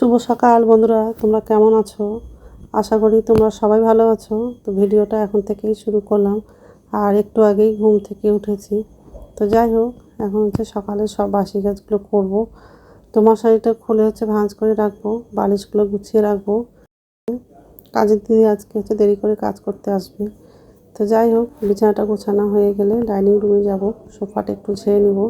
শুভ সকাল বন্ধুরা, তোমরা কেমন আছো? আশা করি তোমরা সবাই ভালো আছো। তো ভিডিওটা এখন থেকেই শুরু করলাম, আর একটু আগেই ঘুম থেকে উঠেছি। তো যাই হোক, এখন সকালে সব বাসি কাজগুলো করব। তো মশারিটা খুলে ভাঁজ করে রাখবো, বালিশগুলো গুছিয়ে রাখবো। কাজের দিদি আজকে দেরি করে কাজ করতে আসবে। তো যাই হোক, বিছানাটা গোছানো হয়ে গেলে ডাইনিং রুমে যাব, সোফাটা একটু ঝেড়ে নিব।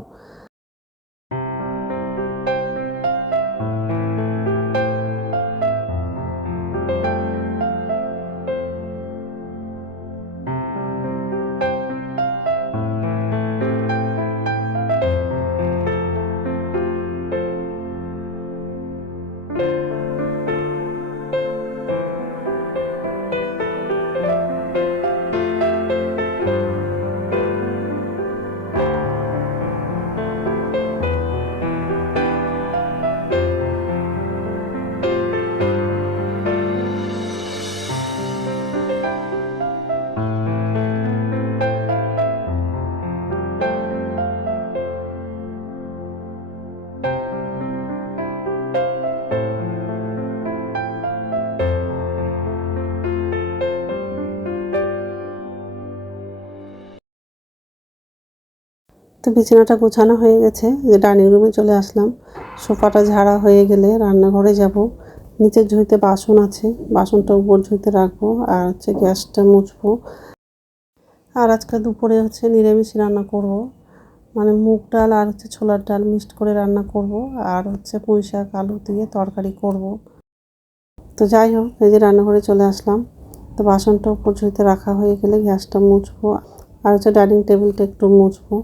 তো বিছানাটা গোছানো হয়ে গেছে, ডাইনিং রুমে চলে আসলাম। সোফাটা ঝাড়া হয়ে গেলে রান্নাঘরে যাব। নিচের ঝুড়িতে বাসন আছে, বাসনটা উপর ঝুড়িতে রাখবো, আর গ্যাসটা মুছবো। আর আজকে দুপুরে নিরামিষ রান্না করব, মানে মুগ ডাল আর ছোলার ডাল মিক্সড করে রান্না করব, আর পুঁই শাক আলু দিয়ে তরকারি করব। তো যাই হোক, এই যে রান্নাঘরে চলে আসলাম। তো বাসনটা উপর ঝুড়িতে রাখা হয়ে গেলে গ্যাসটা মুছবো, আর ডাইনিং টেবিলটা একটু মুছবো।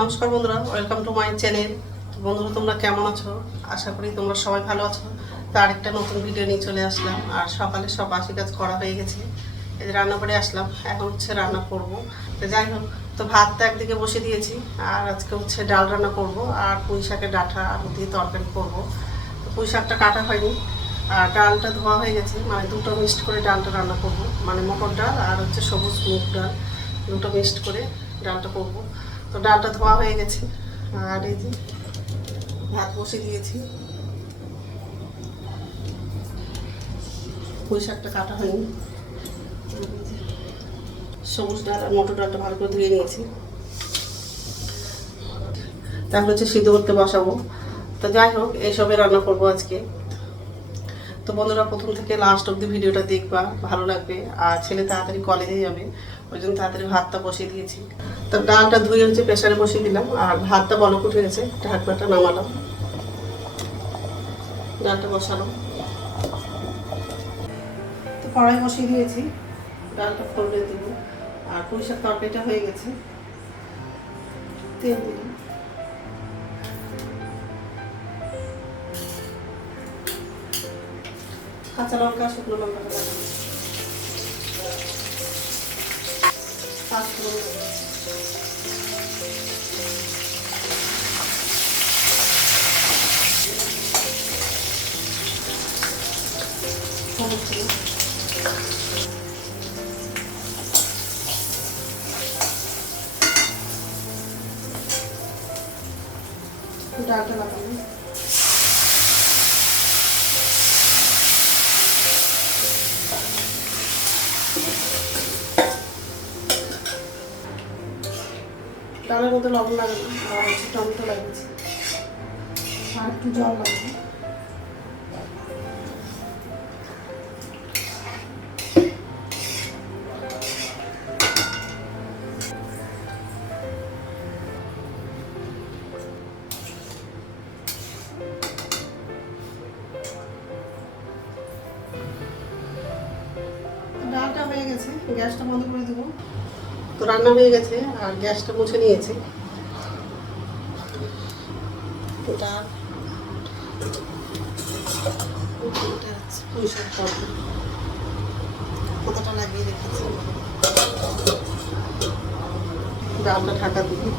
নমস্কার বন্ধুরা, ওয়েলকাম টু মাই চ্যানেল। বন্ধুরা, তোমরা কেমন আছো? আশা করি তোমরা সবাই ভালো আছো। তো আরেকটা নতুন ভিডিও নিয়ে চলে আসলাম। আর সকালে সব বাসি কাজ করা হয়ে গেছে, এই যে রান্না করে আসলাম। এখন রান্না করব। তো যাই হোক, তো ভাতটা একদিকে বসে দিয়েছি, আর আজকে ডাল রান্না করব, আর পুঁই শাকের ডাঁটা আলু দিয়ে তরকারি করব। তো পুঁই শাকটা কাটা হয়নি, আর ডালটা ধোয়া হয়ে গেছে, মানে দুটো মিক্সড করে ডালটা রান্না করব, মানে মটর ডাল আর সবুজ মুগ ডাল, দুটো মিক্সড করে ডালটা করব। তো ডালটা ধোয়া হয়ে গেছে, আর এই যে ভাত বসে দিয়েছি। পুঁই শাকটা কাটা হয়নি, সবুজ ডাল আর মটর ডালটা ভালো করে ধুয়ে নিয়েছি। তারপর সিদ্ধ করতে বসাবো। তো যাই হোক, এইসবে রান্না করবো আজকে। তো বন্ধুরা, প্রথম থেকে লাস্ট অব্দি ভিডিওটা দেখবা, ভালো লাগবে। আর ছেলে তাড়াতাড়ি কলেজে যাবে, ওই জন্য তাড়াতাড়ি ভাতটা বসিয়ে দিয়েছি। তো ডালটা ধুয়ে প্রেসারে বসিয়ে দিলাম, আর ভাতটা বলক উঠে গেছে, ঢাকনাটা নামালাম, ডালটা বসালাম। তো কড়াই বসিয়ে দিয়েছি, ডালটা ফোড়নে দেব। আর পুঁই শাক তরকারিটা হয়ে গেছে, তেল দিলাম, কাঁচা লঙ্কা শুকনো লঙ্কাটা লাগালাম, পাঁচফোড়ন, হলুদ, ডালটা লাগালাম। ডালের মধ্যে লবণ লাগানো আর হচ্ছে টমেটো লাগিয়েছি আর একটু জল লাগবে। ডালটা হয়ে গেছে, গ্যাসটা বন্ধ করে দেবো। তো রান্না হয়ে গেছে আর গ্যাসটা মুছে নিয়েছি। ডাল কতটা লাগিয়ে রেখেছি, ডালটা ঢাকা দিই।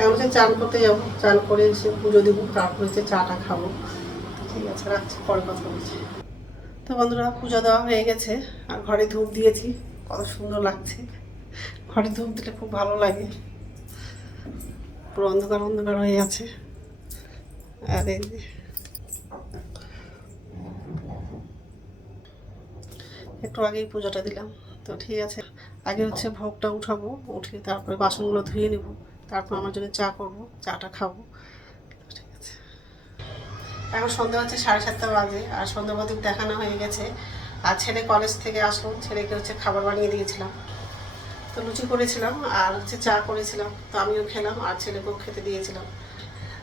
এখন হচ্ছে চান করতে যাবো, চান করে এসে পুজো দেবো, তারপর হচ্ছে চাটা খাবো। ঠিক আছে, রাখছি, পরে কথা বলছি। তো বন্ধুরা, পূজা দেওয়া হয়ে গেছে আর ঘরে ধূপ দিয়েছি, কত সুন্দর লাগছে। ঘরে ধূপ দিলে খুব ভালো লাগে, পুরো অন্ধকার অন্ধকার হয়ে আছে। আর এই যে একটু আগেই পূজাটা দিলাম। তো ঠিক আছে, আগে হচ্ছে ভোগটা উঠাবো, উঠিয়ে তারপরে বাসনগুলো ধুয়ে নেব, তারপর আমার জন্য চা করবো, চাটা খাবো। ঠিক আছে, এখন সন্ধ্যা হচ্ছে 7:30 বাজে আর সন্ধ্যাবাতি দেখানো হয়ে গেছে। আর ছেলে কলেজ থেকে আসলো, ছেলেকে হচ্ছে খাবার বানিয়ে দিয়েছিলাম। তো লুচি করেছিলাম আর হচ্ছে চা করেছিলাম, তো আমিও খেলাম আর ছেলেকেও খেতে দিয়েছিলাম।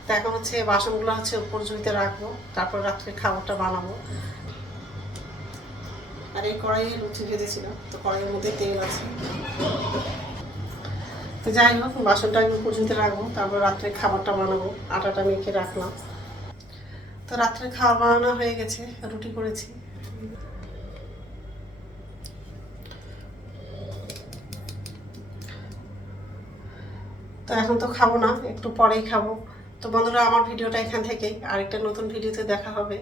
তো এখন হচ্ছে বাসনগুলো হচ্ছে উপর ঝুড়িতে রাখবো, তারপর রাত্রে খাবারটা বানাবো। আর এই কড়াইয়ে লুচি ভেজেছিলাম, তো কড়াইয়ের মধ্যে তেল আছে। তো যাই হোক, বাসনটা আমি উপর ঝুড়িতে রাখবো, তারপর রাত্রে খাবারটা বানাবো। আটাটা মেখে রাখলাম। তো রাত্রে খাবার বানানো হয়ে গেছে, রুটি করেছি। তো এখন তো খাবো না, একটু পরেই খাবো। তো বন্ধুরা, আমার ভিডিওটা এখান থেকেই, আরেকটা নতুন ভিডিওতে দেখা হবে।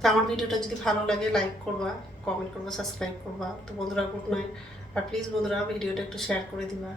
তো আমার ভিডিওটা যদি ভালো লাগে লাইক করবা, কমেন্ট করবা, সাবস্ক্রাইব করবা। তো বন্ধুরা, গুড নাইট। আর প্লিজ বন্ধুরা, ভিডিওটা একটু শেয়ার করে দিবা।